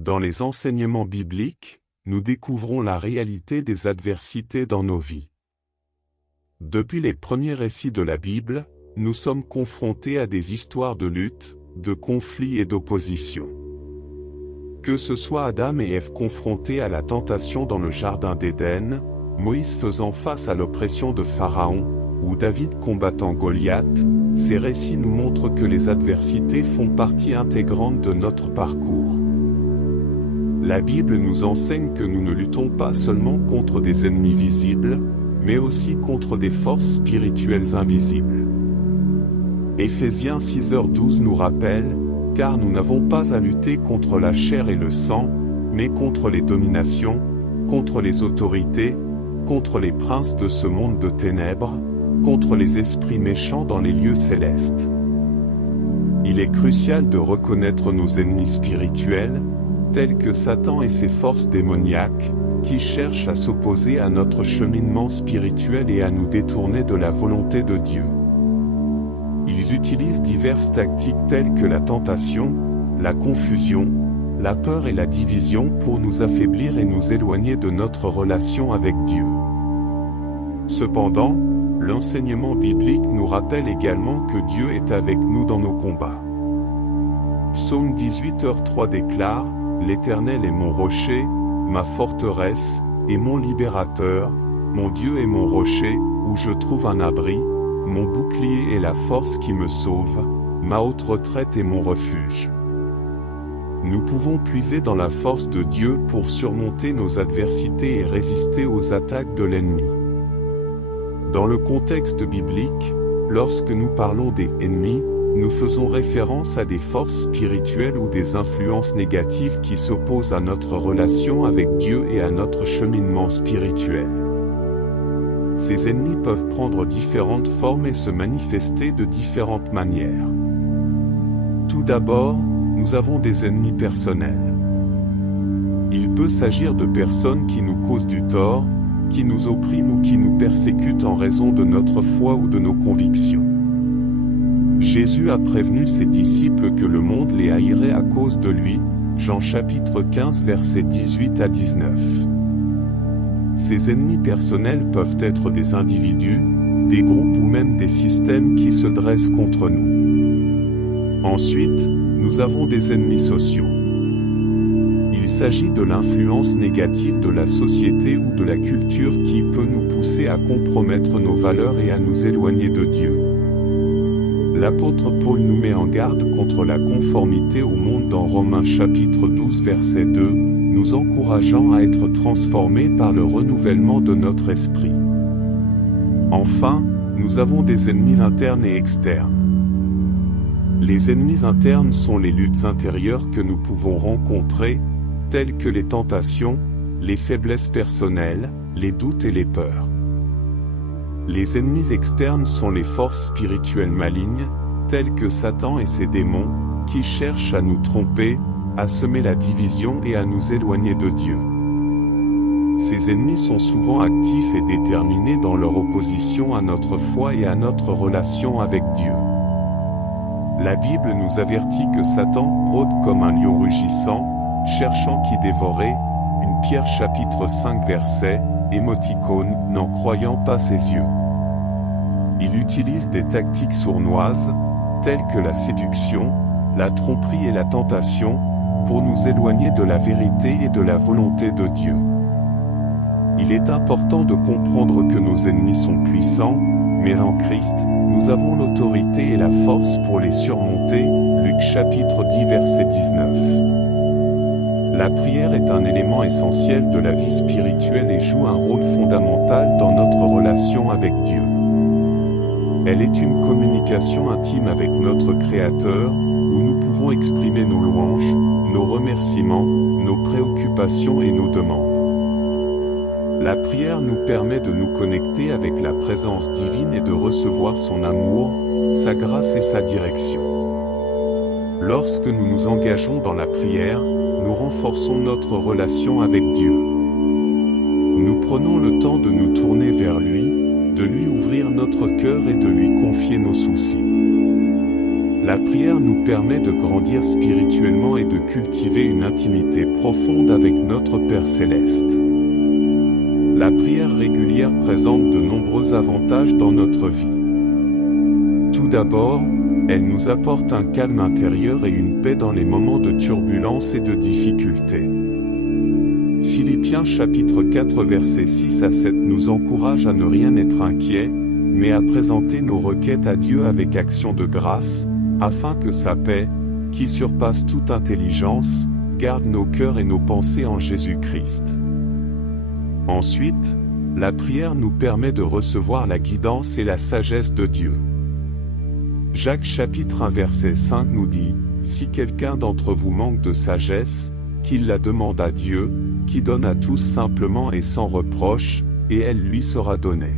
Dans les enseignements bibliques, nous découvrons la réalité des adversités dans nos vies. Depuis les premiers récits de la Bible, nous sommes confrontés à des histoires de lutte, de conflits et d'opposition. Que ce soit Adam et Ève confrontés à la tentation dans le jardin d'Éden, Moïse faisant face à l'oppression de Pharaon, ou David combattant Goliath, ces récits nous montrent que les adversités font partie intégrante de notre parcours. La Bible nous enseigne que nous ne luttons pas seulement contre des ennemis visibles, mais aussi contre des forces spirituelles invisibles. Éphésiens 6h12 nous rappelle, « Car nous n'avons pas à lutter contre la chair et le sang, mais contre les dominations, contre les autorités, contre les princes de ce monde de ténèbres, contre les esprits méchants dans les lieux célestes. » Il est crucial de reconnaître nos ennemis spirituels, tels que Satan et ses forces démoniaques, qui cherchent à s'opposer à notre cheminement spirituel et à nous détourner de la volonté de Dieu. Ils utilisent diverses tactiques telles que la tentation, la confusion, la peur et la division pour nous affaiblir et nous éloigner de notre relation avec Dieu. Cependant, l'enseignement biblique nous rappelle également que Dieu est avec nous dans nos combats. Psaume 18h3 déclare, « L'Éternel est mon rocher, ma forteresse, et mon libérateur, mon Dieu est mon rocher, où je trouve un abri, mon bouclier et la force qui me sauve, ma haute retraite et mon refuge. » Nous pouvons puiser dans la force de Dieu pour surmonter nos adversités et résister aux attaques de l'ennemi. Dans le contexte biblique, lorsque nous parlons des ennemis, nous faisons référence à des forces spirituelles ou des influences négatives qui s'opposent à notre relation avec Dieu et à notre cheminement spirituel. Ces ennemis peuvent prendre différentes formes et se manifester de différentes manières. Tout d'abord, nous avons des ennemis personnels. Il peut s'agir de personnes qui nous causent du tort, qui nous oppriment ou qui nous persécutent en raison de notre foi ou de nos convictions. Jésus a prévenu ses disciples que le monde les haïrait à cause de lui, Jean chapitre 15 versets 18 à 19. Ces ennemis personnels peuvent être des individus, des groupes ou même des systèmes qui se dressent contre nous. Ensuite, nous avons des ennemis sociaux. Il s'agit de l'influence négative de la société ou de la culture qui peut nous pousser à compromettre nos valeurs et à nous éloigner de Dieu. L'apôtre Paul nous met en garde contre la conformité au monde dans Romains chapitre 12 verset 2, nous encourageant à être transformés par le renouvellement de notre esprit. Enfin, nous avons des ennemis internes et externes. Les ennemis internes sont les luttes intérieures que nous pouvons rencontrer, telles que les tentations, les faiblesses personnelles, les doutes et les peurs. Les ennemis externes sont les forces spirituelles malignes, telles que Satan et ses démons, qui cherchent à nous tromper, à semer la division et à nous éloigner de Dieu. Ces ennemis sont souvent actifs et déterminés dans leur opposition à notre foi et à notre relation avec Dieu. La Bible nous avertit que Satan rôde comme un lion rugissant, cherchant qui dévorer, 1 Pierre chapitre 5 verset, émoticône, n'en croyant pas ses yeux. Il utilise des tactiques sournoises, telles que la séduction, la tromperie et la tentation, pour nous éloigner de la vérité et de la volonté de Dieu. Il est important de comprendre que nos ennemis sont puissants, mais en Christ, nous avons l'autorité et la force pour les surmonter, Luc chapitre 10 verset 19. La prière est un élément essentiel de la vie spirituelle et joue un rôle fondamental dans notre relation avec Dieu. Elle est une communication intime avec notre Créateur, où nous pouvons exprimer nos louanges, nos remerciements, nos préoccupations et nos demandes. La prière nous permet de nous connecter avec la présence divine et de recevoir son amour, sa grâce et sa direction. Lorsque nous nous engageons dans la prière, nous renforçons notre relation avec Dieu. Nous prenons le temps de nous tourner vers lui, de lui ouvrir notre cœur et de lui confier nos soucis. La prière nous permet de grandir spirituellement et de cultiver une intimité profonde avec notre Père Céleste. La prière régulière présente de nombreux avantages dans notre vie. Tout d'abord, elle nous apporte un calme intérieur et une paix dans les moments de turbulence et de difficulté. Philippiens chapitre 4 versets 6 à 7 nous encourage à ne rien être inquiet, mais à présenter nos requêtes à Dieu avec action de grâce, afin que sa paix, qui surpasse toute intelligence, garde nos cœurs et nos pensées en Jésus-Christ. Ensuite, la prière nous permet de recevoir la guidance et la sagesse de Dieu. Jacques chapitre 1 verset 5 nous dit, « Si quelqu'un d'entre vous manque de sagesse, qu'il la demande à Dieu, qui donne à tous simplement et sans reproche, et elle lui sera donnée. »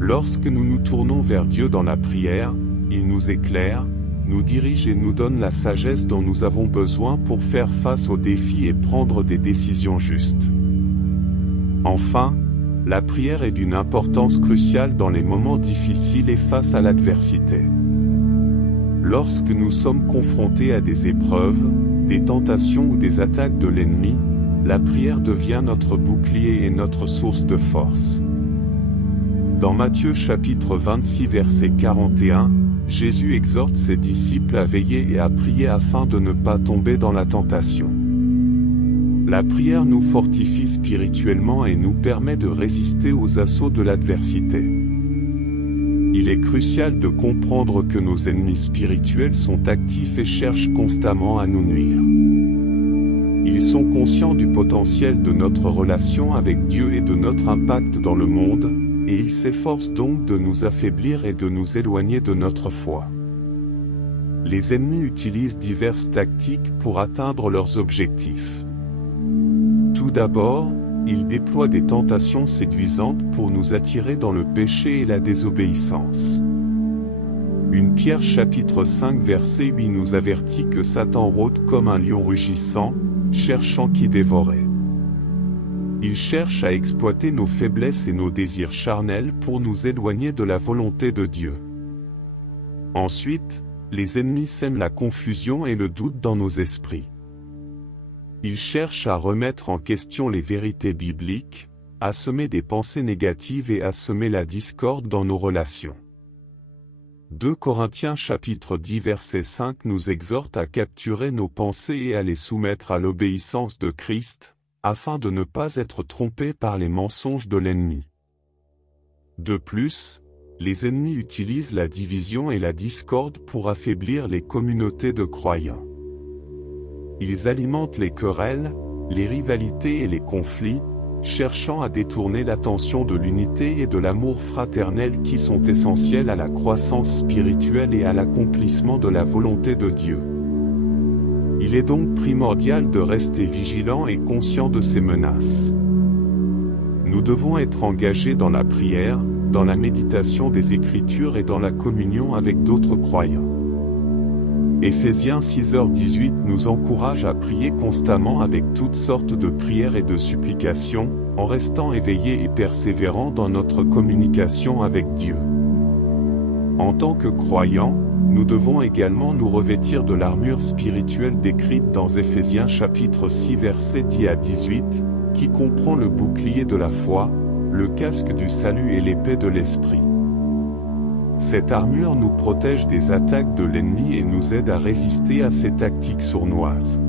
Lorsque nous nous tournons vers Dieu dans la prière, il nous éclaire, nous dirige et nous donne la sagesse dont nous avons besoin pour faire face aux défis et prendre des décisions justes. Enfin, la prière est d'une importance cruciale dans les moments difficiles et face à l'adversité. Lorsque nous sommes confrontés à des épreuves, des tentations ou des attaques de l'ennemi, la prière devient notre bouclier et notre source de force. Dans Matthieu chapitre 26 verset 41, Jésus exhorte ses disciples à veiller et à prier afin de ne pas tomber dans la tentation. La prière nous fortifie spirituellement et nous permet de résister aux assauts de l'adversité. Il est crucial de comprendre que nos ennemis spirituels sont actifs et cherchent constamment à nous nuire. Ils sont conscients du potentiel de notre relation avec Dieu et de notre impact dans le monde, et ils s'efforcent donc de nous affaiblir et de nous éloigner de notre foi. Les ennemis utilisent diverses tactiques pour atteindre leurs objectifs. Tout d'abord, ils déploient des tentations séduisantes pour nous attirer dans le péché et la désobéissance. 1 Pierre chapitre 5 verset 8 nous avertit que Satan rôde comme un lion rugissant, cherchant qui dévorer. Il cherche à exploiter nos faiblesses et nos désirs charnels pour nous éloigner de la volonté de Dieu. Ensuite, les ennemis sèment la confusion et le doute dans nos esprits. Ils cherchent à remettre en question les vérités bibliques, à semer des pensées négatives et à semer la discorde dans nos relations. 2 Corinthiens chapitre 10 verset 5 nous exhorte à capturer nos pensées et à les soumettre à l'obéissance de Christ, afin de ne pas être trompés par les mensonges de l'ennemi. De plus, les ennemis utilisent la division et la discorde pour affaiblir les communautés de croyants. Ils alimentent les querelles, les rivalités et les conflits, cherchant à détourner l'attention de l'unité et de l'amour fraternel qui sont essentiels à la croissance spirituelle et à l'accomplissement de la volonté de Dieu. Il est donc primordial de rester vigilant et conscient de ces menaces. Nous devons être engagés dans la prière, dans la méditation des Écritures et dans la communion avec d'autres croyants. Éphésiens 6h18 nous encourage à prier constamment avec toutes sortes de prières et de supplications, en restant éveillés et persévérants dans notre communication avec Dieu. En tant que croyants, nous devons également nous revêtir de l'armure spirituelle décrite dans Éphésiens chapitre 6 versets 10 à 18, qui comprend le bouclier de la foi, le casque du salut et l'épée de l'esprit. Cette armure nous protège des attaques de l'ennemi et nous aide à résister à ses tactiques sournoises.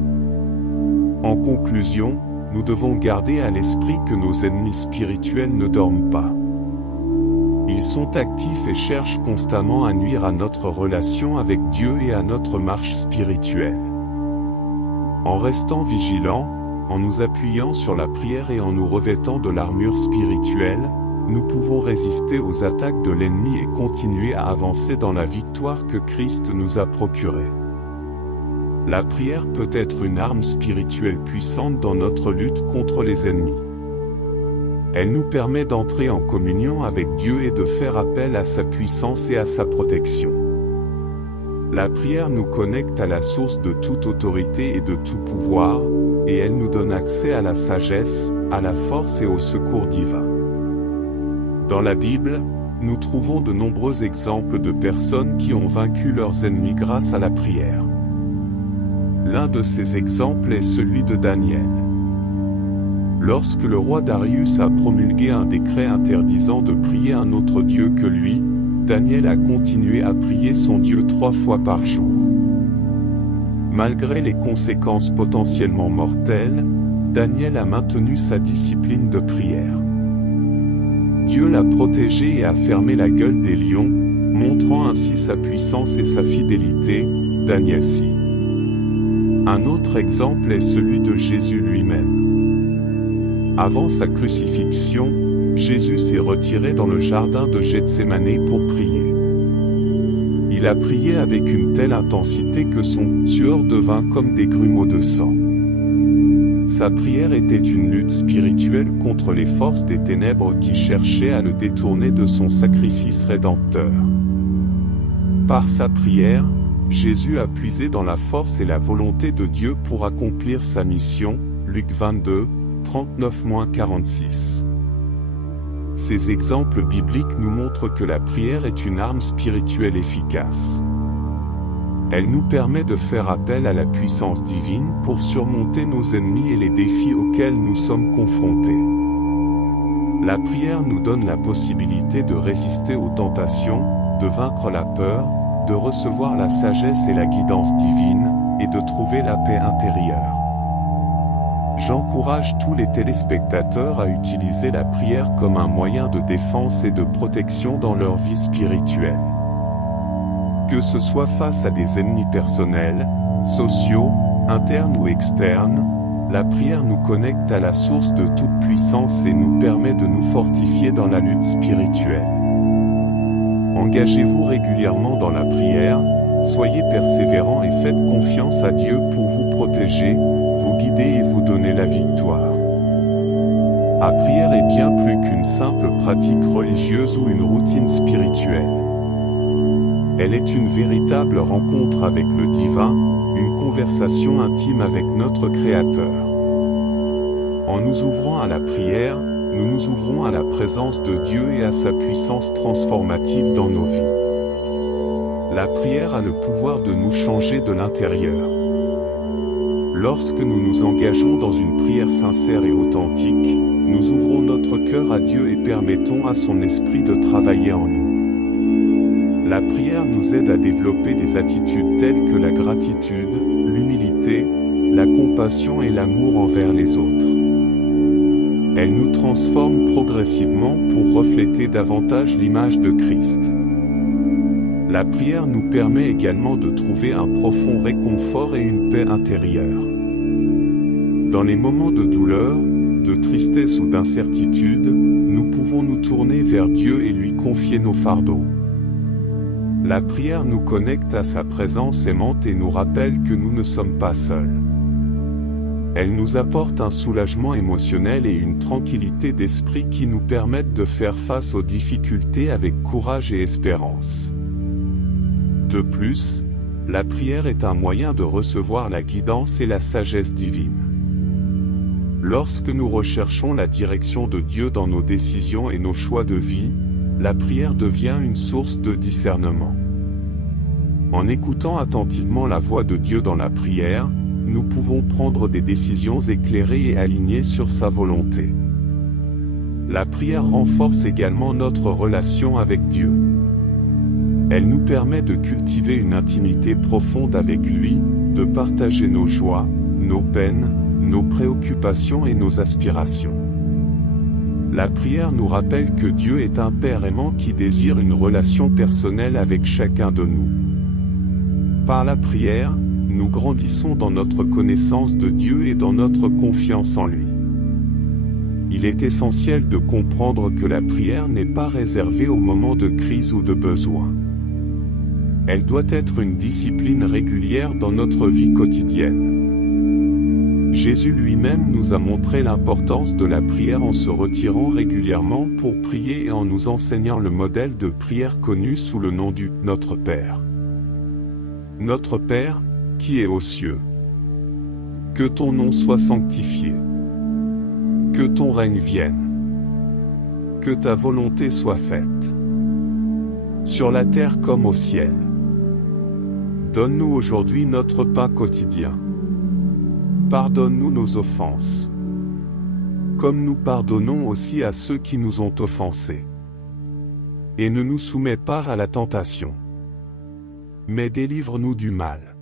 En conclusion, nous devons garder à l'esprit que nos ennemis spirituels ne dorment pas. Ils sont actifs et cherchent constamment à nuire à notre relation avec Dieu et à notre marche spirituelle. En restant vigilants, en nous appuyant sur la prière et en nous revêtant de l'armure spirituelle, nous pouvons résister aux attaques de l'ennemi et continuer à avancer dans la victoire que Christ nous a procurée. La prière peut être une arme spirituelle puissante dans notre lutte contre les ennemis. Elle nous permet d'entrer en communion avec Dieu et de faire appel à sa puissance et à sa protection. La prière nous connecte à la source de toute autorité et de tout pouvoir, et elle nous donne accès à la sagesse, à la force et au secours divin. Dans la Bible, nous trouvons de nombreux exemples de personnes qui ont vaincu leurs ennemis grâce à la prière. L'un de ces exemples est celui de Daniel. Lorsque le roi Darius a promulgué un décret interdisant de prier un autre Dieu que lui, Daniel a continué à prier son Dieu 3 fois par jour. Malgré les conséquences potentiellement mortelles, Daniel a maintenu sa discipline de prière. Dieu l'a protégé et a fermé la gueule des lions, montrant ainsi sa puissance et sa fidélité. Daniel 6. Un autre exemple est celui de Jésus lui-même. Avant sa crucifixion, Jésus s'est retiré dans le jardin de Gethsémanée pour prier. Il a prié avec une telle intensité que son sueur devint comme des grumeaux de sang. Sa prière était une lutte spirituelle contre les forces des ténèbres qui cherchaient à le détourner de son sacrifice rédempteur. Par sa prière, Jésus a puisé dans la force et la volonté de Dieu pour accomplir sa mission. Luc 22, 39-46. Ces exemples bibliques nous montrent que la prière est une arme spirituelle efficace. Elle nous permet de faire appel à la puissance divine pour surmonter nos ennemis et les défis auxquels nous sommes confrontés. La prière nous donne la possibilité de résister aux tentations, de vaincre la peur, de recevoir la sagesse et la guidance divine, et de trouver la paix intérieure. J'encourage tous les téléspectateurs à utiliser la prière comme un moyen de défense et de protection dans leur vie spirituelle. Que ce soit face à des ennemis personnels, sociaux, internes ou externes, la prière nous connecte à la source de toute puissance et nous permet de nous fortifier dans la lutte spirituelle. Engagez-vous régulièrement dans la prière, soyez persévérants et faites confiance à Dieu pour vous protéger, vous guider et vous donner la victoire. La prière est bien plus qu'une simple pratique religieuse ou une routine spirituelle. Elle est une véritable rencontre avec le divin, une conversation intime avec notre Créateur. En nous ouvrant à la prière, nous nous ouvrons à la présence de Dieu et à sa puissance transformative dans nos vies. La prière a le pouvoir de nous changer de l'intérieur. Lorsque nous nous engageons dans une prière sincère et authentique, nous ouvrons notre cœur à Dieu et permettons à son esprit de travailler en nous. La prière nous aide à développer des attitudes telles que la gratitude, l'humilité, la compassion et l'amour envers les autres. Elle nous transforme progressivement pour refléter davantage l'image de Christ. La prière nous permet également de trouver un profond réconfort et une paix intérieure. Dans les moments de douleur, de tristesse ou d'incertitude, nous pouvons nous tourner vers Dieu et lui confier nos fardeaux. La prière nous connecte à sa présence aimante et nous rappelle que nous ne sommes pas seuls. Elle nous apporte un soulagement émotionnel et une tranquillité d'esprit qui nous permettent de faire face aux difficultés avec courage et espérance. De plus, la prière est un moyen de recevoir la guidance et la sagesse divine. Lorsque nous recherchons la direction de Dieu dans nos décisions et nos choix de vie, la prière devient une source de discernement. En écoutant attentivement la voix de Dieu dans la prière, nous pouvons prendre des décisions éclairées et alignées sur sa volonté. La prière renforce également notre relation avec Dieu. Elle nous permet de cultiver une intimité profonde avec lui, de partager nos joies, nos peines, nos préoccupations et nos aspirations. La prière nous rappelle que Dieu est un Père aimant qui désire une relation personnelle avec chacun de nous. Par la prière, nous grandissons dans notre connaissance de Dieu et dans notre confiance en lui. Il est essentiel de comprendre que la prière n'est pas réservée aux moments de crise ou de besoin. Elle doit être une discipline régulière dans notre vie quotidienne. Jésus lui-même nous a montré l'importance de la prière en se retirant régulièrement pour prier et en nous enseignant le modèle de prière connu sous le nom du « Notre Père ». Notre Père, qui est aux cieux. Que ton nom soit sanctifié. Que ton règne vienne. Que ta volonté soit faite. sur la terre comme au ciel. Donne-nous aujourd'hui notre pain quotidien. Pardonne-nous nos offenses, comme nous pardonnons aussi à ceux qui nous ont offensés. Et ne nous soumets pas à la tentation, mais délivre-nous du mal.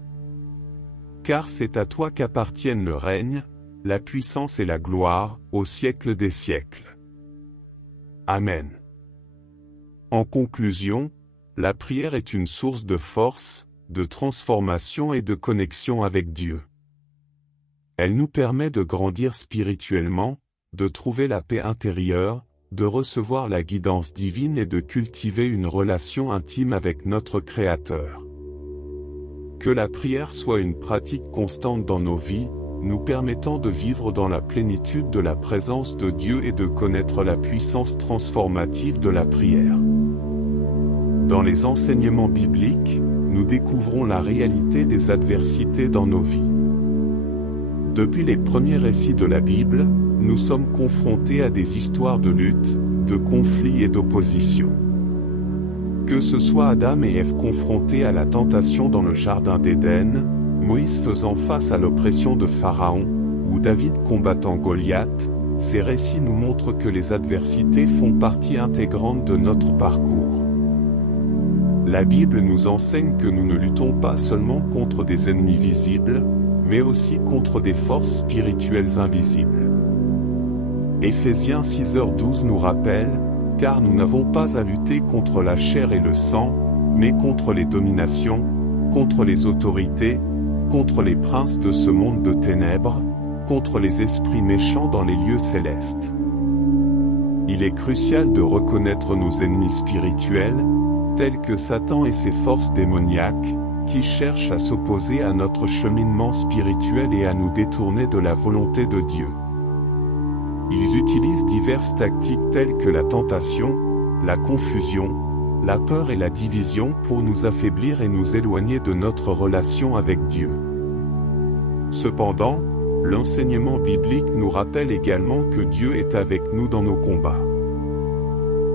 Car c'est à toi qu'appartiennent le règne, la puissance et la gloire, au siècle des siècles. Amen. En conclusion, la prière est une source de force, de transformation et de connexion avec Dieu. Elle nous permet de grandir spirituellement, de trouver la paix intérieure, de recevoir la guidance divine et de cultiver une relation intime avec notre Créateur. Que la prière soit une pratique constante dans nos vies, nous permettant de vivre dans la plénitude de la présence de Dieu et de connaître la puissance transformative de la prière. Dans les enseignements bibliques, nous découvrons la réalité des adversités dans nos vies. Depuis les premiers récits de la Bible, nous sommes confrontés à des histoires de lutte, de conflits et d'opposition. Que ce soit Adam et Ève confrontés à la tentation dans le jardin d'Éden, Moïse faisant face à l'oppression de Pharaon, ou David combattant Goliath, ces récits nous montrent que les adversités font partie intégrante de notre parcours. La Bible nous enseigne que nous ne luttons pas seulement contre des ennemis visibles, mais aussi contre des forces spirituelles invisibles. Éphésiens 6h12 nous rappelle, « Car nous n'avons pas à lutter contre la chair et le sang, mais contre les dominations, contre les autorités, contre les princes de ce monde de ténèbres, contre les esprits méchants dans les lieux célestes. » Il est crucial de reconnaître nos ennemis spirituels, tels que Satan et ses forces démoniaques, qui cherchent à s'opposer à notre cheminement spirituel et à nous détourner de la volonté de Dieu. Ils utilisent diverses tactiques telles que la tentation, la confusion, la peur et la division pour nous affaiblir et nous éloigner de notre relation avec Dieu. Cependant, l'enseignement biblique nous rappelle également que Dieu est avec nous dans nos combats.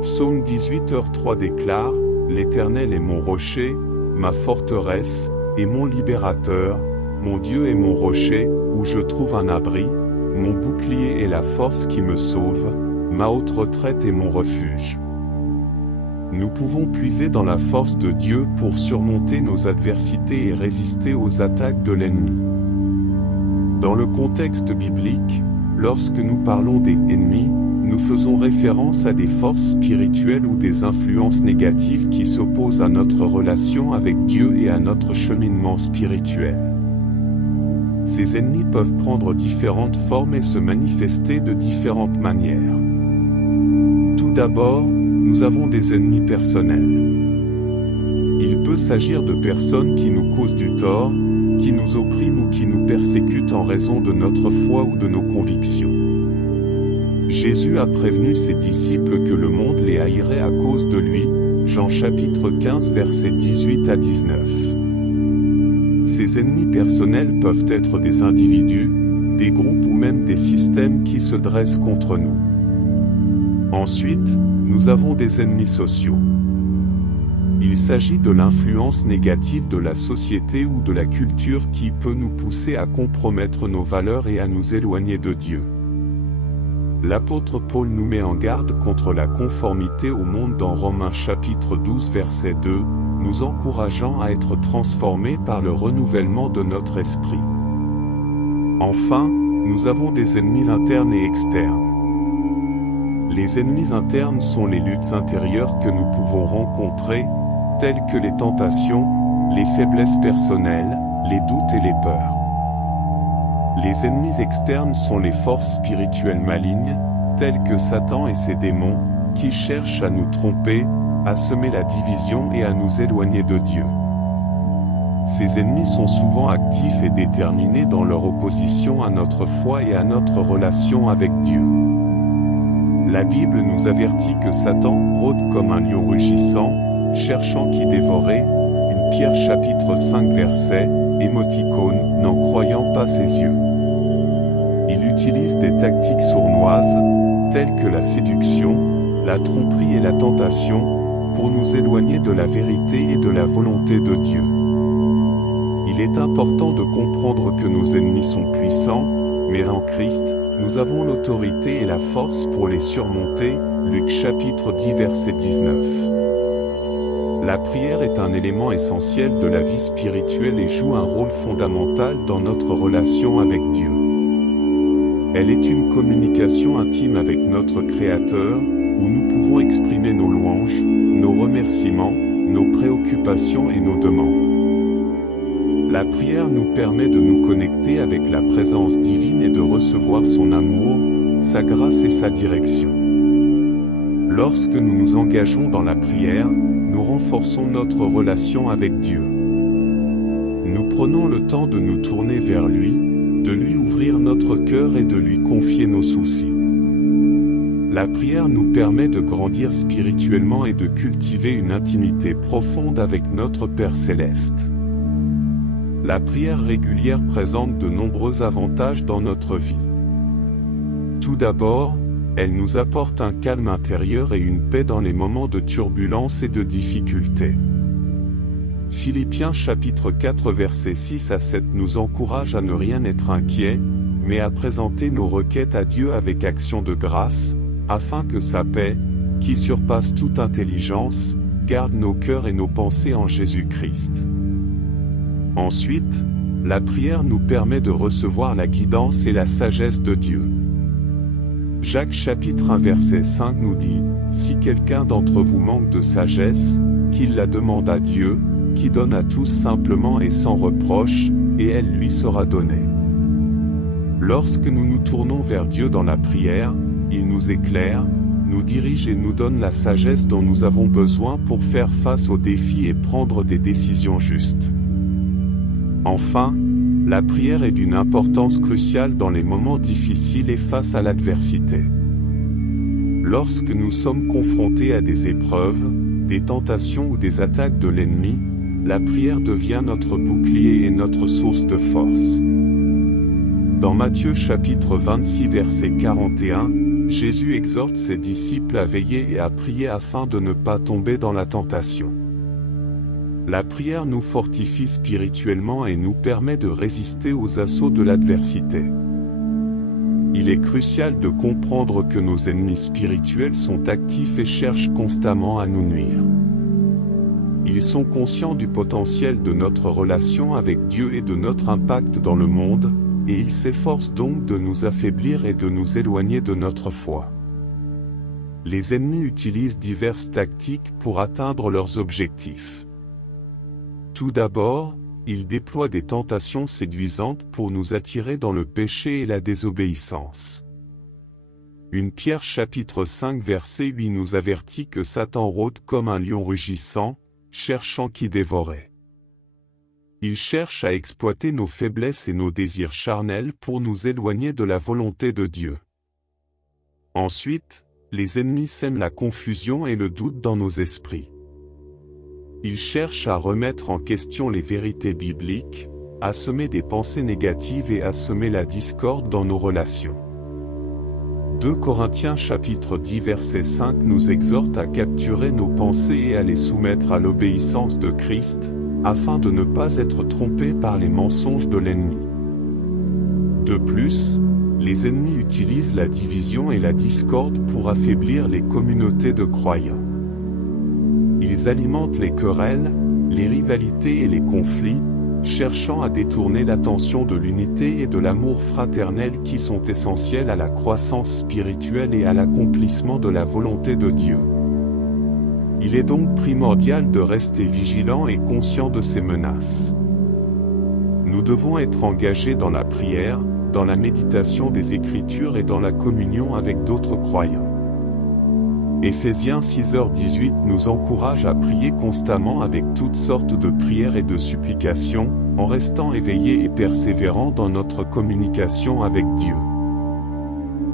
Psaume 18h3 déclare, « L'Éternel est mon rocher, ma forteresse, et mon libérateur, mon Dieu est mon rocher, où je trouve un abri, mon bouclier est la force qui me sauve, ma haute retraite est mon refuge. » Nous pouvons puiser dans la force de Dieu pour surmonter nos adversités et résister aux attaques de l'ennemi. Dans le contexte biblique, lorsque nous parlons des ennemis, nous faisons référence à des forces spirituelles ou des influences négatives qui s'opposent à notre relation avec Dieu et à notre cheminement spirituel. Ces ennemis peuvent prendre différentes formes et se manifester de différentes manières. Tout d'abord, nous avons des ennemis personnels. Il peut s'agir de personnes qui nous causent du tort, qui nous oppriment ou qui nous persécutent en raison de notre foi ou de nos convictions. Jésus a prévenu ses disciples que le monde les haïrait à cause de lui, Jean chapitre 15 versets 18 à 19. Ces ennemis personnels peuvent être des individus, des groupes ou même des systèmes qui se dressent contre nous. Ensuite, nous avons des ennemis sociaux. Il s'agit de l'influence négative de la société ou de la culture qui peut nous pousser à compromettre nos valeurs et à nous éloigner de Dieu. L'apôtre Paul nous met en garde contre la conformité au monde dans Romains chapitre 12 verset 2, nous encourageant à être transformés par le renouvellement de notre esprit. Enfin, nous avons des ennemis internes et externes. Les ennemis internes sont les luttes intérieures que nous pouvons rencontrer, telles que les tentations, les faiblesses personnelles, les doutes et les peurs. Les ennemis externes sont les forces spirituelles malignes, telles que Satan et ses démons, qui cherchent à nous tromper, à semer la division et à nous éloigner de Dieu. Ces ennemis sont souvent actifs et déterminés dans leur opposition à notre foi et à notre relation avec Dieu. La Bible nous avertit que Satan rôde comme un lion rugissant, cherchant qui dévorer, 1 Pierre chapitre 5 verset, émoticône, n'en croyant pas ses yeux. Il utilise des tactiques sournoises, telles que la séduction, la tromperie et la tentation, pour nous éloigner de la vérité et de la volonté de Dieu. Il est important de comprendre que nos ennemis sont puissants, mais en Christ, nous avons l'autorité et la force pour les surmonter. Luc chapitre 10 verset 19. La prière est un élément essentiel de la vie spirituelle et joue un rôle fondamental dans notre relation avec Dieu. Elle est une communication intime avec notre Créateur, où nous pouvons exprimer nos louanges, nos remerciements, nos préoccupations et nos demandes. La prière nous permet de nous connecter avec la présence divine et de recevoir son amour, sa grâce et sa direction. Lorsque nous nous engageons dans la prière, nous renforçons notre relation avec Dieu. Nous prenons le temps de nous tourner vers lui, de lui ouvrir notre cœur et de lui confier nos soucis. La prière nous permet de grandir spirituellement et de cultiver une intimité profonde avec notre Père Céleste. La prière régulière présente de nombreux avantages dans notre vie. Tout d'abord, elle nous apporte un calme intérieur et une paix dans les moments de turbulence et de difficulté. Philippiens chapitre 4 versets 6 à 7 nous encourage à ne rien être inquiet, mais à présenter nos requêtes à Dieu avec action de grâce, afin que sa paix, qui surpasse toute intelligence, garde nos cœurs et nos pensées en Jésus-Christ. Ensuite, la prière nous permet de recevoir la guidance et la sagesse de Dieu. Jacques chapitre 1 verset 5 nous dit, « Si quelqu'un d'entre vous manque de sagesse, qu'il la demande à Dieu, qui donne à tous simplement et sans reproche, et elle lui sera donnée. » Lorsque nous nous tournons vers Dieu dans la prière, il nous éclaire, nous dirige et nous donne la sagesse dont nous avons besoin pour faire face aux défis et prendre des décisions justes. Enfin, la prière est d'une importance cruciale dans les moments difficiles et face à l'adversité. Lorsque nous sommes confrontés à des épreuves, des tentations ou des attaques de l'ennemi, la prière devient notre bouclier et notre source de force. Dans Matthieu chapitre 26 verset 41, Jésus exhorte ses disciples à veiller et à prier afin de ne pas tomber dans la tentation. La prière nous fortifie spirituellement et nous permet de résister aux assauts de l'adversité. Il est crucial de comprendre que nos ennemis spirituels sont actifs et cherchent constamment à nous nuire. Ils sont conscients du potentiel de notre relation avec Dieu et de notre impact dans le monde, et ils s'efforcent donc de nous affaiblir et de nous éloigner de notre foi. Les ennemis utilisent diverses tactiques pour atteindre leurs objectifs. Tout d'abord, ils déploient des tentations séduisantes pour nous attirer dans le péché et la désobéissance. 1 Pierre chapitre 5 verset 8 nous avertit que Satan rôde comme un lion rugissant, cherchant qui dévorer. Il cherche à exploiter nos faiblesses et nos désirs charnels pour nous éloigner de la volonté de Dieu. Ensuite, les ennemis sèment la confusion et le doute dans nos esprits. Ils cherchent à remettre en question les vérités bibliques, à semer des pensées négatives et à semer la discorde dans nos relations. 2 Corinthiens chapitre 10 verset 5 nous exhorte à capturer nos pensées et à les soumettre à l'obéissance de Christ, afin de ne pas être trompés par les mensonges de l'ennemi. De plus, les ennemis utilisent la division et la discorde pour affaiblir les communautés de croyants. Ils alimentent les querelles, les rivalités et les conflits, cherchant à détourner l'attention de l'unité et de l'amour fraternel qui sont essentiels à la croissance spirituelle et à l'accomplissement de la volonté de Dieu. Il est donc primordial de rester vigilant et conscient de ces menaces. Nous devons être engagés dans la prière, dans la méditation des Écritures et dans la communion avec d'autres croyants. Éphésiens 6h18 nous encourage à prier constamment avec toutes sortes de prières et de supplications, en restant éveillés et persévérants dans notre communication avec Dieu.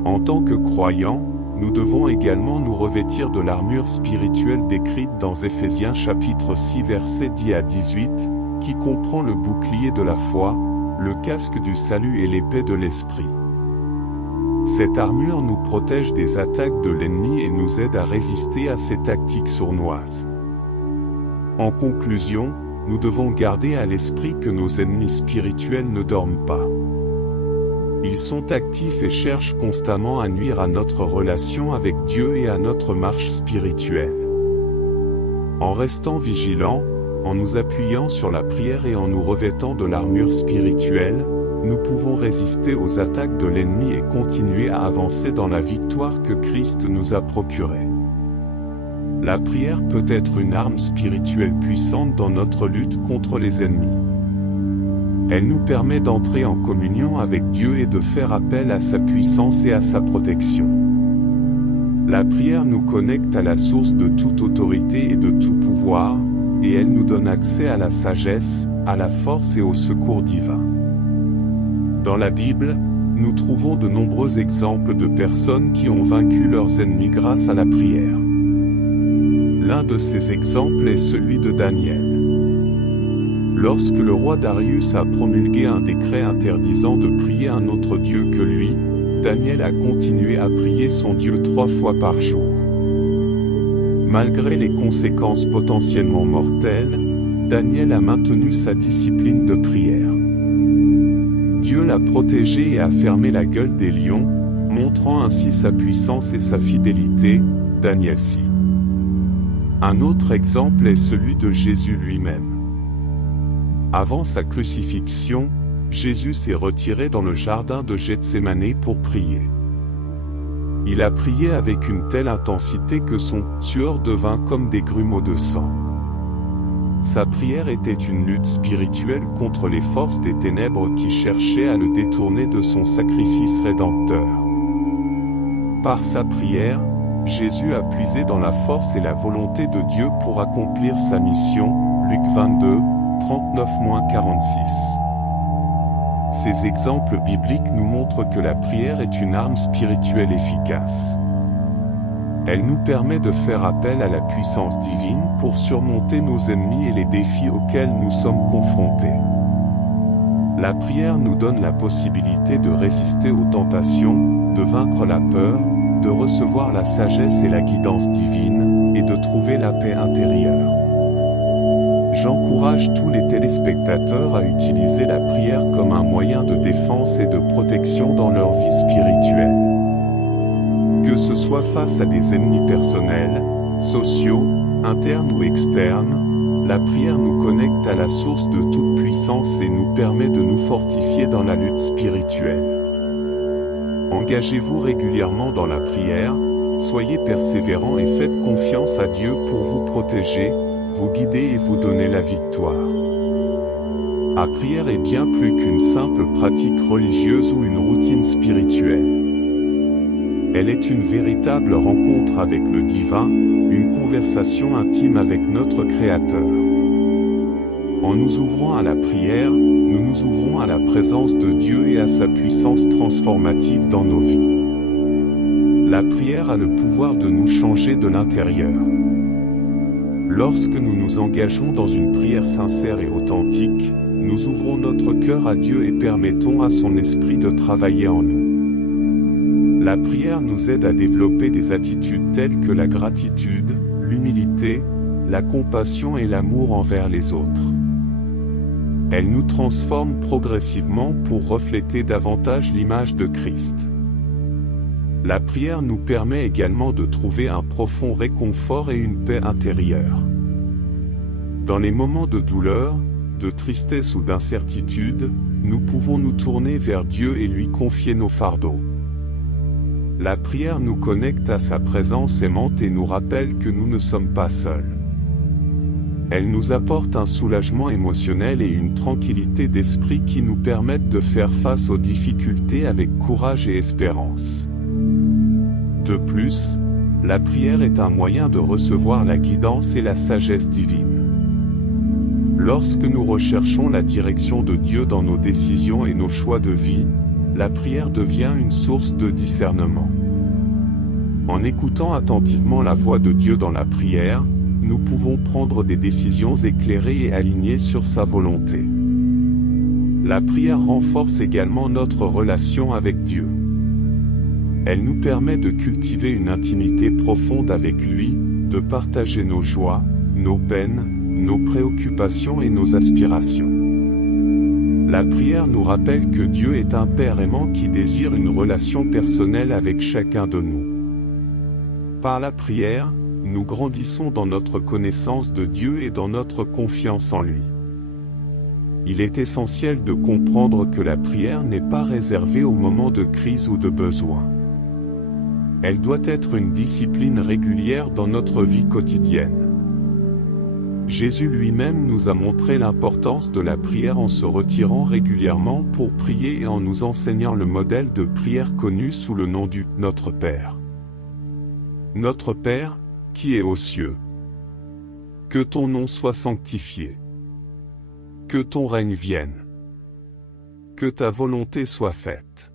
En tant que croyants, nous devons également nous revêtir de l'armure spirituelle décrite dans Éphésiens chapitre 6 versets 10 à 18, qui comprend le bouclier de la foi, le casque du salut et l'épée de l'esprit. Cette armure nous protège des attaques de l'ennemi et nous aide à résister à ses tactiques sournoises. En conclusion, nous devons garder à l'esprit que nos ennemis spirituels ne dorment pas. Ils sont actifs et cherchent constamment à nuire à notre relation avec Dieu et à notre marche spirituelle. En restant vigilants, en nous appuyant sur la prière et en nous revêtant de l'armure spirituelle, nous pouvons résister aux attaques de l'ennemi et continuer à avancer dans la victoire que Christ nous a procurée. La prière peut être une arme spirituelle puissante dans notre lutte contre les ennemis. Elle nous permet d'entrer en communion avec Dieu et de faire appel à sa puissance et à sa protection. La prière nous connecte à la source de toute autorité et de tout pouvoir, et elle nous donne accès à la sagesse, à la force et au secours divin. Dans la Bible, nous trouvons de nombreux exemples de personnes qui ont vaincu leurs ennemis grâce à la prière. L'un de ces exemples est celui de Daniel. Lorsque le roi Darius a promulgué un décret interdisant de prier un autre Dieu que lui, Daniel a continué à prier son Dieu 3 fois par jour. Malgré les conséquences potentiellement mortelles, Daniel a maintenu sa discipline de prière. Dieu l'a protégé et a fermé la gueule des lions, montrant ainsi sa puissance et sa fidélité, Daniel 6. Un autre exemple est celui de Jésus lui-même. Avant sa crucifixion, Jésus s'est retiré dans le jardin de Gethsémanée pour prier. Il a prié avec une telle intensité que son sueur devint comme des grumeaux de sang. Sa prière était une lutte spirituelle contre les forces des ténèbres qui cherchaient à le détourner de son sacrifice rédempteur. Par sa prière, Jésus a puisé dans la force et la volonté de Dieu pour accomplir sa mission, Luc 22, 39-46. Ces exemples bibliques nous montrent que la prière est une arme spirituelle efficace. Elle nous permet de faire appel à la puissance divine pour surmonter nos ennemis et les défis auxquels nous sommes confrontés. La prière nous donne la possibilité de résister aux tentations, de vaincre la peur, de recevoir la sagesse et la guidance divine, et de trouver la paix intérieure. J'encourage tous les téléspectateurs à utiliser la prière comme un moyen de défense et de protection dans leur vie spirituelle. Que ce soit face à des ennemis personnels, sociaux, internes ou externes, la prière nous connecte à la source de toute puissance et nous permet de nous fortifier dans la lutte spirituelle. Engagez-vous régulièrement dans la prière, soyez persévérants et faites confiance à Dieu pour vous protéger, vous guider et vous donner la victoire. La prière est bien plus qu'une simple pratique religieuse ou une routine spirituelle. Elle est une véritable rencontre avec le divin, une conversation intime avec notre Créateur. En nous ouvrant à la prière, nous nous ouvrons à la présence de Dieu et à sa puissance transformative dans nos vies. La prière a le pouvoir de nous changer de l'intérieur. Lorsque nous nous engageons dans une prière sincère et authentique, nous ouvrons notre cœur à Dieu et permettons à son esprit de travailler en nous. La prière nous aide à développer des attitudes telles que la gratitude, l'humilité, la compassion et l'amour envers les autres. Elle nous transforme progressivement pour refléter davantage l'image de Christ. La prière nous permet également de trouver un profond réconfort et une paix intérieure. Dans les moments de douleur, de tristesse ou d'incertitude, nous pouvons nous tourner vers Dieu et lui confier nos fardeaux. La prière nous connecte à sa présence aimante et nous rappelle que nous ne sommes pas seuls. Elle nous apporte un soulagement émotionnel et une tranquillité d'esprit qui nous permettent de faire face aux difficultés avec courage et espérance. De plus, la prière est un moyen de recevoir la guidance et la sagesse divine. Lorsque nous recherchons la direction de Dieu dans nos décisions et nos choix de vie, la prière devient une source de discernement. En écoutant attentivement la voix de Dieu dans la prière, nous pouvons prendre des décisions éclairées et alignées sur sa volonté. La prière renforce également notre relation avec Dieu. Elle nous permet de cultiver une intimité profonde avec lui, de partager nos joies, nos peines, nos préoccupations et nos aspirations. La prière nous rappelle que Dieu est un Père aimant qui désire une relation personnelle avec chacun de nous. Par la prière, nous grandissons dans notre connaissance de Dieu et dans notre confiance en lui. Il est essentiel de comprendre que la prière n'est pas réservée au moment de crise ou de besoin. Elle doit être une discipline régulière dans notre vie quotidienne. Jésus lui-même nous a montré l'importance de la prière en se retirant régulièrement pour prier et en nous enseignant le modèle de prière connu sous le nom du « Notre Père ». Notre Père, qui est aux cieux. Que ton nom soit sanctifié. Que ton règne vienne. Que ta volonté soit faite.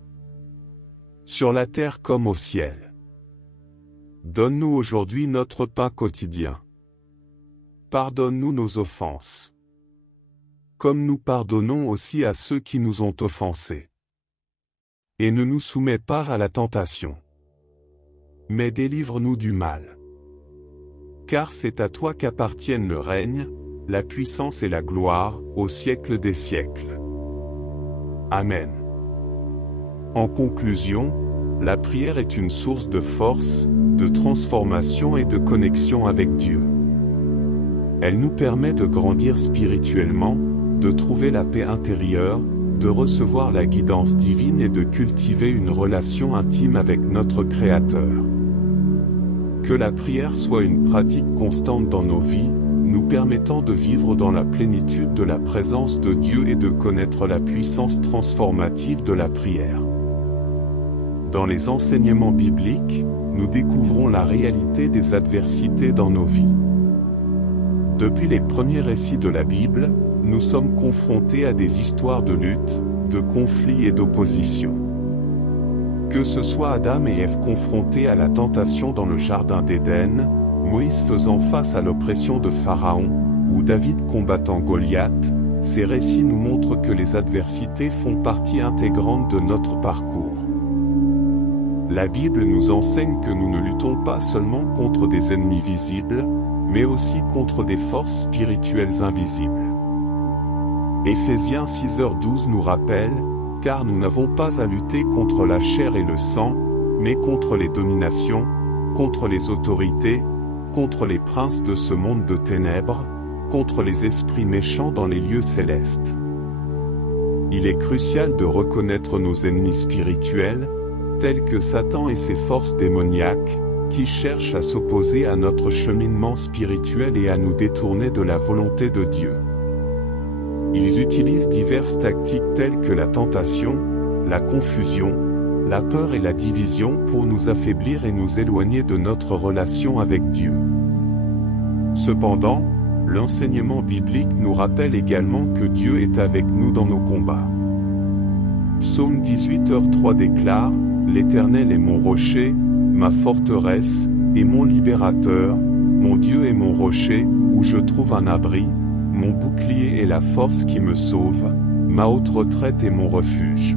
Sur la terre comme au ciel. Donne-nous aujourd'hui notre pain quotidien. Pardonne-nous nos offenses. Comme nous pardonnons aussi à ceux qui nous ont offensés. Et ne nous soumets pas à la tentation. Mais délivre-nous du mal. Car c'est à toi qu'appartiennent le règne, la puissance et la gloire, au siècle des siècles. Amen. En conclusion, la prière est une source de force, de transformation et de connexion avec Dieu. Elle nous permet de grandir spirituellement, de trouver la paix intérieure, de recevoir la guidance divine et de cultiver une relation intime avec notre Créateur. Que la prière soit une pratique constante dans nos vies, nous permettant de vivre dans la plénitude de la présence de Dieu et de connaître la puissance transformative de la prière. Dans les enseignements bibliques, nous découvrons la réalité des adversités dans nos vies. Depuis les premiers récits de la Bible, nous sommes confrontés à des histoires de lutte, de conflits et d'opposition. Que ce soit Adam et Ève confrontés à la tentation dans le jardin d'Éden, Moïse faisant face à l'oppression de Pharaon, ou David combattant Goliath, ces récits nous montrent que les adversités font partie intégrante de notre parcours. La Bible nous enseigne que nous ne luttons pas seulement contre des ennemis visibles, mais aussi contre des forces spirituelles invisibles. Éphésiens 6h12 nous rappelle, car nous n'avons pas à lutter contre la chair et le sang, mais contre les dominations, contre les autorités, contre les princes de ce monde de ténèbres, contre les esprits méchants dans les lieux célestes. Il est crucial de reconnaître nos ennemis spirituels, tels que Satan et ses forces démoniaques, qui cherchent à s'opposer à notre cheminement spirituel et à nous détourner de la volonté de Dieu. Ils utilisent diverses tactiques telles que la tentation, la confusion, la peur et la division pour nous affaiblir et nous éloigner de notre relation avec Dieu. Cependant, l'enseignement biblique nous rappelle également que Dieu est avec nous dans nos combats. Psaume 18h3 déclare, « L'Éternel est mon rocher, ma forteresse, et mon libérateur, mon Dieu est mon rocher, où je trouve un abri, mon bouclier est la force qui me sauve, ma haute retraite est mon refuge. »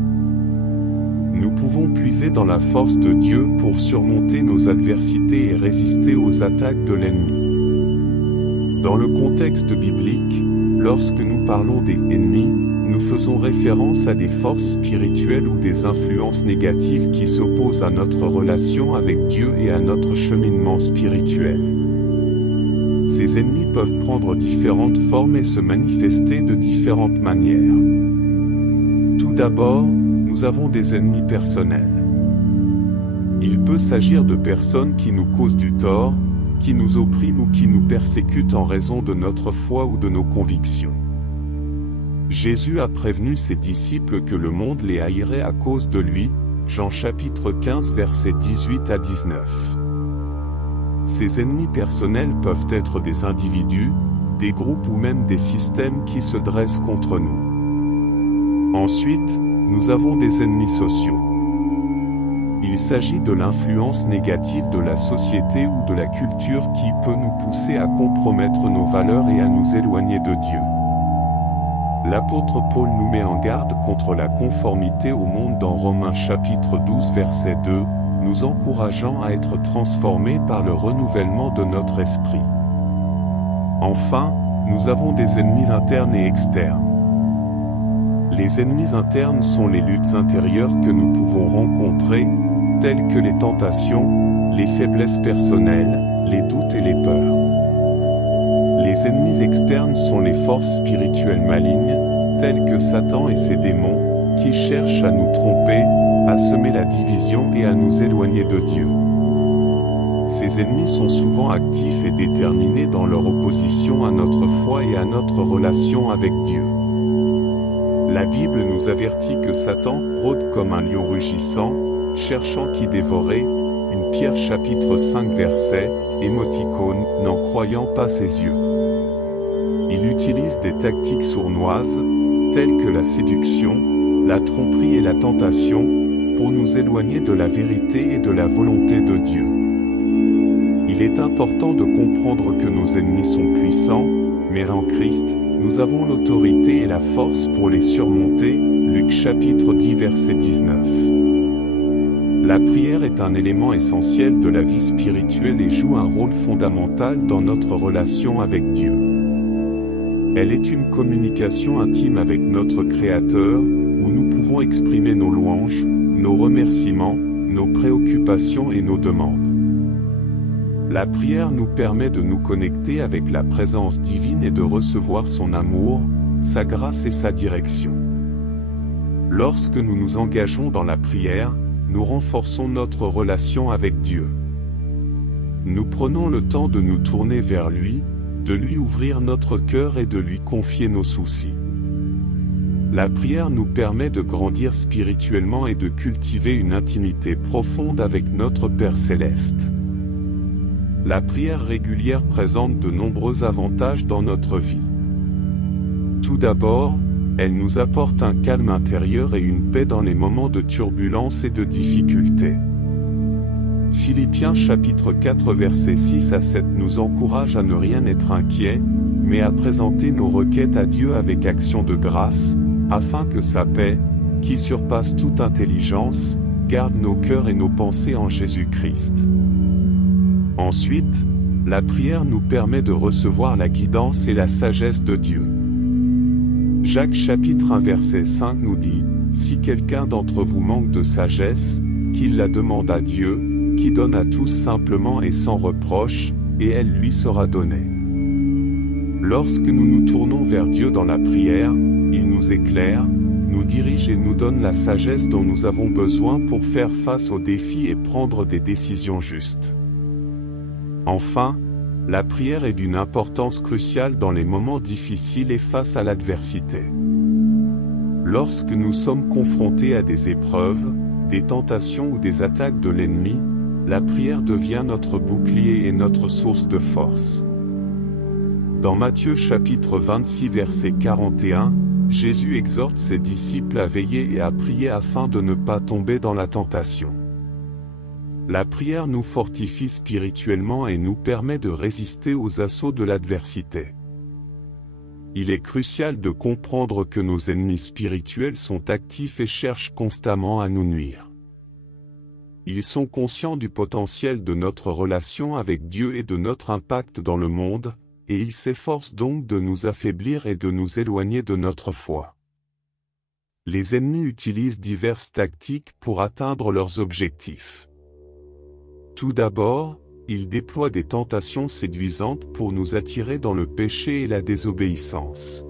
Nous pouvons puiser dans la force de Dieu pour surmonter nos adversités et résister aux attaques de l'ennemi. Dans le contexte biblique, lorsque nous parlons des ennemis, nous faisons référence à des forces spirituelles ou des influences négatives qui s'opposent à notre relation avec Dieu et à notre cheminement spirituel. Ces ennemis peuvent prendre différentes formes et se manifester de différentes manières. Tout d'abord, nous avons des ennemis personnels. Il peut s'agir de personnes qui nous causent du tort, qui nous oppriment ou qui nous persécutent en raison de notre foi ou de nos convictions. Jésus a prévenu ses disciples que le monde les haïrait à cause de lui, Jean chapitre 15 versets 18 à 19. Ces ennemis personnels peuvent être des individus, des groupes ou même des systèmes qui se dressent contre nous. Ensuite, nous avons des ennemis sociaux. Il s'agit de l'influence négative de la société ou de la culture qui peut nous pousser à compromettre nos valeurs et à nous éloigner de Dieu. L'apôtre Paul nous met en garde contre la conformité au monde dans Romains chapitre 12 verset 2, « nous encourageant à être transformés par le renouvellement de notre esprit. Enfin, nous avons des ennemis internes et externes. Les ennemis internes sont les luttes intérieures que nous pouvons rencontrer, telles que les tentations, les faiblesses personnelles, les doutes et les peurs. Les ennemis externes sont les forces spirituelles malignes, telles que Satan et ses démons, qui cherchent à nous tromper, à semer la division et à nous éloigner de Dieu. Ces ennemis sont souvent actifs et déterminés dans leur opposition à notre foi et à notre relation avec Dieu. La Bible nous avertit que Satan rôde comme un lion rugissant, cherchant qui dévorer, une Pierre chapitre 5 verset, émoticône, n'en croyant pas ses yeux. Il utilise des tactiques sournoises, telles que la séduction, la tromperie et la tentation, pour nous éloigner de la vérité et de la volonté de Dieu. Il est important de comprendre que nos ennemis sont puissants, mais en Christ, nous avons l'autorité et la force pour les surmonter. Luc chapitre 10 verset 19. La prière est un élément essentiel de la vie spirituelle et joue un rôle fondamental dans notre relation avec Dieu. Elle est une communication intime avec notre Créateur, où nous pouvons exprimer nos louanges, nos remerciements, nos préoccupations et nos demandes. La prière nous permet de nous connecter avec la présence divine et de recevoir son amour, sa grâce et sa direction. Lorsque nous nous engageons dans la prière, nous renforçons notre relation avec Dieu. Nous prenons le temps de nous tourner vers lui, de lui ouvrir notre cœur et de lui confier nos soucis. La prière nous permet de grandir spirituellement et de cultiver une intimité profonde avec notre Père céleste. La prière régulière présente de nombreux avantages dans notre vie. Tout d'abord, elle nous apporte un calme intérieur et une paix dans les moments de turbulence et de difficulté. Philippiens chapitre 4 versets 6 à 7 nous encourage à ne rien être inquiet, mais à présenter nos requêtes à Dieu avec action de grâce, afin que sa paix, qui surpasse toute intelligence, garde nos cœurs et nos pensées en Jésus-Christ. Ensuite, la prière nous permet de recevoir la guidance et la sagesse de Dieu. Jacques chapitre 1 verset 5 nous dit, « Si quelqu'un d'entre vous manque de sagesse, qu'il la demande à Dieu, qui donne à tous simplement et sans reproche, et elle lui sera donnée. » Lorsque nous nous tournons vers Dieu dans la prière, il nous éclaire, nous dirige et nous donne la sagesse dont nous avons besoin pour faire face aux défis et prendre des décisions justes. Enfin, la prière est d'une importance cruciale dans les moments difficiles et face à l'adversité. Lorsque nous sommes confrontés à des épreuves, des tentations ou des attaques de l'ennemi, la prière devient notre bouclier et notre source de force. Dans Matthieu chapitre 26 verset 41, Jésus exhorte ses disciples à veiller et à prier afin de ne pas tomber dans la tentation. La prière nous fortifie spirituellement et nous permet de résister aux assauts de l'adversité. Il est crucial de comprendre que nos ennemis spirituels sont actifs et cherchent constamment à nous nuire. Ils sont conscients du potentiel de notre relation avec Dieu et de notre impact dans le monde, et ils s'efforcent donc de nous affaiblir et de nous éloigner de notre foi. Les ennemis utilisent diverses tactiques pour atteindre leurs objectifs. Tout d'abord, ils déploient des tentations séduisantes pour nous attirer dans le péché et la désobéissance.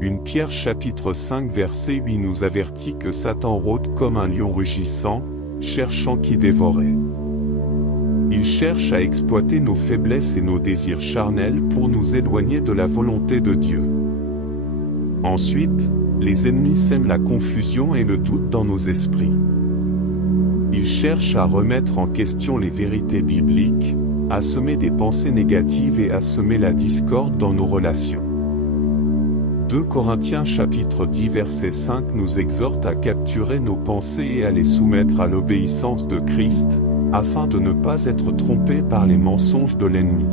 Une Pierre chapitre 5 verset 8 nous avertit que Satan rôde comme un lion rugissant, cherchant qui dévorer. Il cherche à exploiter nos faiblesses et nos désirs charnels pour nous éloigner de la volonté de Dieu. Ensuite, les ennemis sèment la confusion et le doute dans nos esprits. Ils cherchent à remettre en question les vérités bibliques, à semer des pensées négatives et à semer la discorde dans nos relations. 2 Corinthiens chapitre 10 verset 5 nous exhorte à capturer nos pensées et à les soumettre à l'obéissance de Christ, afin de ne pas être trompés par les mensonges de l'ennemi.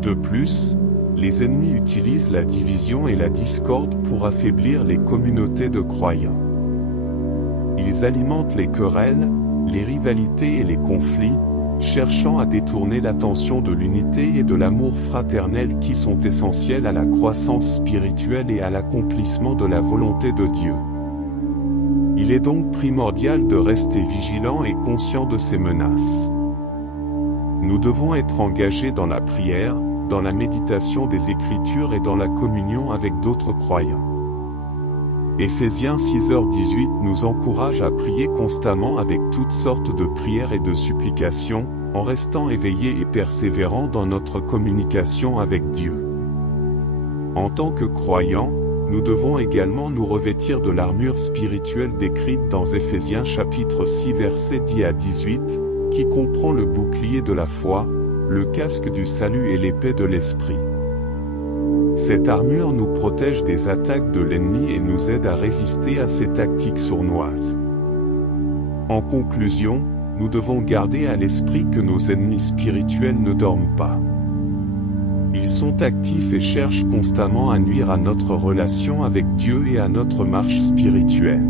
De plus, les ennemis utilisent la division et la discorde pour affaiblir les communautés de croyants. Ils alimentent les querelles, les rivalités et les conflits, cherchant à détourner l'attention de l'unité et de l'amour fraternel qui sont essentiels à la croissance spirituelle et à l'accomplissement de la volonté de Dieu. Il est donc primordial de rester vigilant et conscient de ces menaces. Nous devons être engagés dans la prière, dans la méditation des Écritures et dans la communion avec d'autres croyants. Éphésiens 6h18 nous encourage à prier constamment avec toutes sortes de prières et de supplications, en restant éveillés et persévérants dans notre communication avec Dieu. En tant que croyants, nous devons également nous revêtir de l'armure spirituelle décrite dans Éphésiens chapitre 6 versets 10 à 18, qui comprend le bouclier de la foi, le casque du salut et l'épée de l'esprit. Cette armure nous protège des attaques de l'ennemi et nous aide à résister à ses tactiques sournoises. En conclusion, nous devons garder à l'esprit que nos ennemis spirituels ne dorment pas. Ils sont actifs et cherchent constamment à nuire à notre relation avec Dieu et à notre marche spirituelle.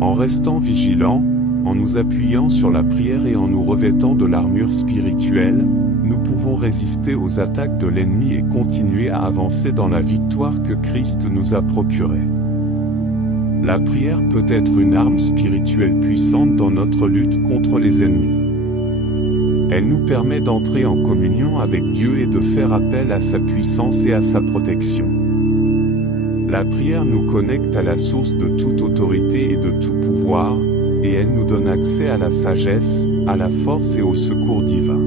En restant vigilants, en nous appuyant sur la prière et en nous revêtant de l'armure spirituelle, nous pouvons résister aux attaques de l'ennemi et continuer à avancer dans la victoire que Christ nous a procurée. La prière peut être une arme spirituelle puissante dans notre lutte contre les ennemis. Elle nous permet d'entrer en communion avec Dieu et de faire appel à sa puissance et à sa protection. La prière nous connecte à la source de toute autorité et de tout pouvoir, et elle nous donne accès à la sagesse, à la force et au secours divin.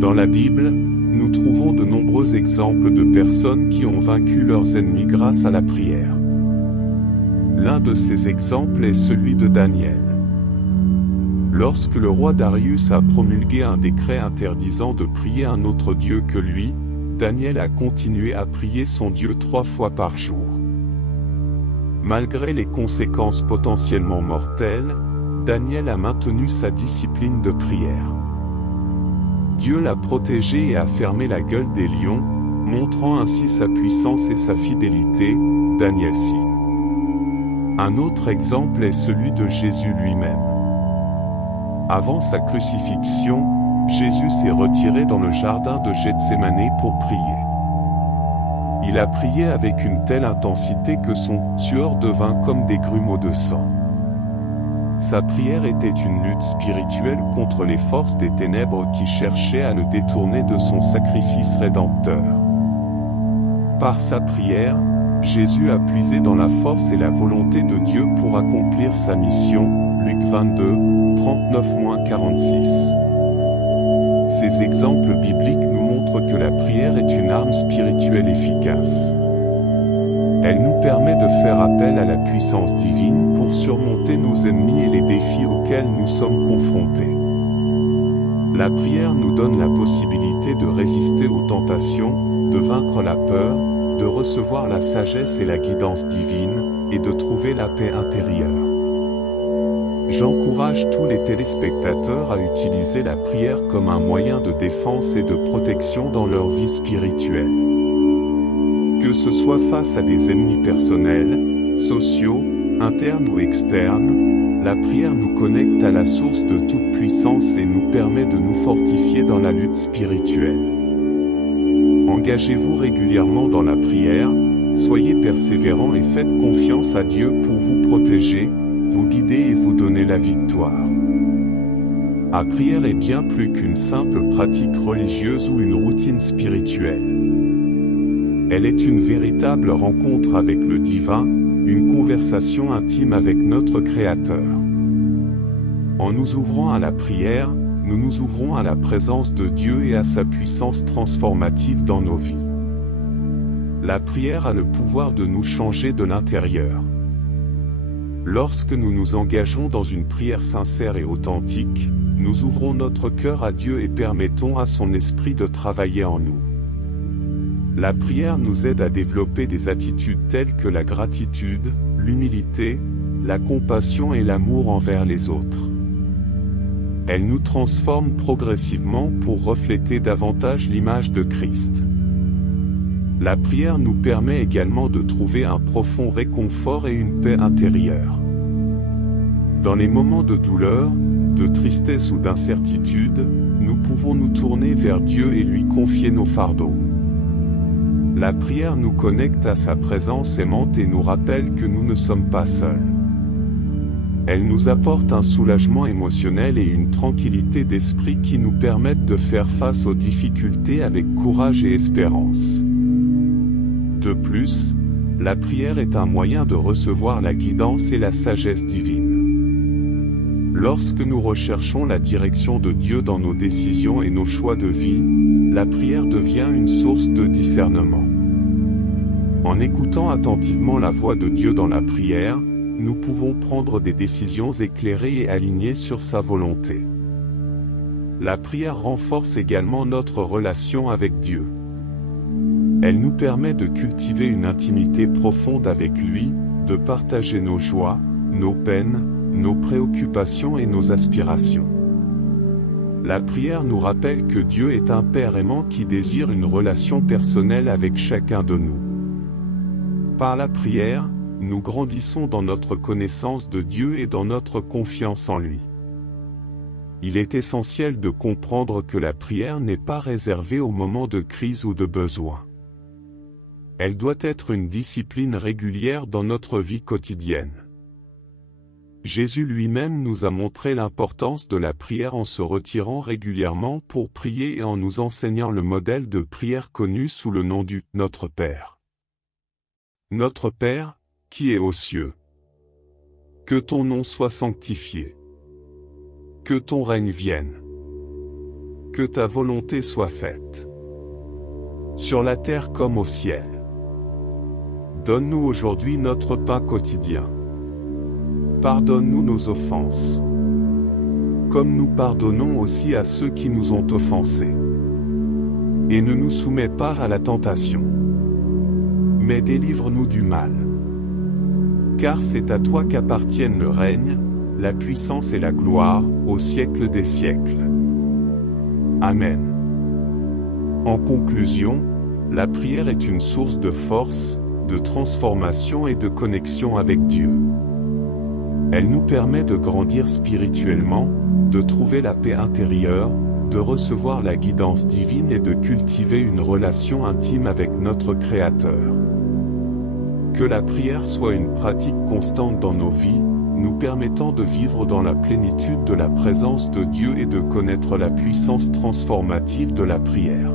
Dans la Bible, nous trouvons de nombreux exemples de personnes qui ont vaincu leurs ennemis grâce à la prière. L'un de ces exemples est celui de Daniel. Lorsque le roi Darius a promulgué un décret interdisant de prier un autre Dieu que lui, Daniel a continué à prier son Dieu 3 fois par jour. Malgré les conséquences potentiellement mortelles, Daniel a maintenu sa discipline de prière. Dieu l'a protégé et a fermé la gueule des lions, montrant ainsi sa puissance et sa fidélité. Daniel 6. Un autre exemple est celui de Jésus lui-même. Avant sa crucifixion, Jésus s'est retiré dans le jardin de Gethsémanée pour prier. Il a prié avec une telle intensité que son sueur devint comme des grumeaux de sang. Sa prière était une lutte spirituelle contre les forces des ténèbres qui cherchaient à le détourner de son sacrifice rédempteur. Par sa prière, Jésus a puisé dans la force et la volonté de Dieu pour accomplir sa mission. Luc 22, 39-46. Ces exemples bibliques nous montrent que la prière est une arme spirituelle efficace. Elle nous permet de faire appel à la puissance divine pour surmonter nos ennemis et les défis auxquels nous sommes confrontés. La prière nous donne la possibilité de résister aux tentations, de vaincre la peur, de recevoir la sagesse et la guidance divine, et de trouver la paix intérieure. J'encourage tous les téléspectateurs à utiliser la prière comme un moyen de défense et de protection dans leur vie spirituelle. Que ce soit face à des ennemis personnels, sociaux, internes ou externes, la prière nous connecte à la source de toute puissance et nous permet de nous fortifier dans la lutte spirituelle. Engagez-vous régulièrement dans la prière, soyez persévérants et faites confiance à Dieu pour vous protéger, vous guider et vous donner la victoire. La prière est bien plus qu'une simple pratique religieuse ou une routine spirituelle. Elle est une véritable rencontre avec le divin, une conversation intime avec notre Créateur. En nous ouvrant à la prière, nous nous ouvrons à la présence de Dieu et à sa puissance transformative dans nos vies. La prière a le pouvoir de nous changer de l'intérieur. Lorsque nous nous engageons dans une prière sincère et authentique, nous ouvrons notre cœur à Dieu et permettons à son esprit de travailler en nous. La prière nous aide à développer des attitudes telles que la gratitude, l'humilité, la compassion et l'amour envers les autres. Elle nous transforme progressivement pour refléter davantage l'image de Christ. La prière nous permet également de trouver un profond réconfort et une paix intérieure. Dans les moments de douleur, de tristesse ou d'incertitude, nous pouvons nous tourner vers Dieu et lui confier nos fardeaux. La prière nous connecte à sa présence aimante et nous rappelle que nous ne sommes pas seuls. Elle nous apporte un soulagement émotionnel et une tranquillité d'esprit qui nous permettent de faire face aux difficultés avec courage et espérance. De plus, la prière est un moyen de recevoir la guidance et la sagesse divine. Lorsque nous recherchons la direction de Dieu dans nos décisions et nos choix de vie, la prière devient une source de discernement. En écoutant attentivement la voix de Dieu dans la prière, nous pouvons prendre des décisions éclairées et alignées sur sa volonté. La prière renforce également notre relation avec Dieu. Elle nous permet de cultiver une intimité profonde avec lui, de partager nos joies, nos peines, nos préoccupations et nos aspirations. La prière nous rappelle que Dieu est un Père aimant qui désire une relation personnelle avec chacun de nous. Par la prière, nous grandissons dans notre connaissance de Dieu et dans notre confiance en lui. Il est essentiel de comprendre que la prière n'est pas réservée aux moments de crise ou de besoin. Elle doit être une discipline régulière dans notre vie quotidienne. Jésus lui-même nous a montré l'importance de la prière en se retirant régulièrement pour prier et en nous enseignant le modèle de prière connu sous le nom du « Notre Père ». Notre Père, qui est aux cieux. Que ton nom soit sanctifié. Que ton règne vienne. Que ta volonté soit faite. Sur la terre comme au ciel. Donne-nous aujourd'hui notre pain quotidien. Pardonne-nous nos offenses. Comme nous pardonnons aussi à ceux qui nous ont offensés. Et ne nous soumets pas à la tentation. Mais délivre-nous du mal. Car c'est à toi qu'appartiennent le règne, la puissance et la gloire, au siècle des siècles. Amen. En conclusion, la prière est une source de force, de transformation et de connexion avec Dieu. Elle nous permet de grandir spirituellement, de trouver la paix intérieure, de recevoir la guidance divine et de cultiver une relation intime avec notre Créateur. Que la prière soit une pratique constante dans nos vies, nous permettant de vivre dans la plénitude de la présence de Dieu et de connaître la puissance transformative de la prière.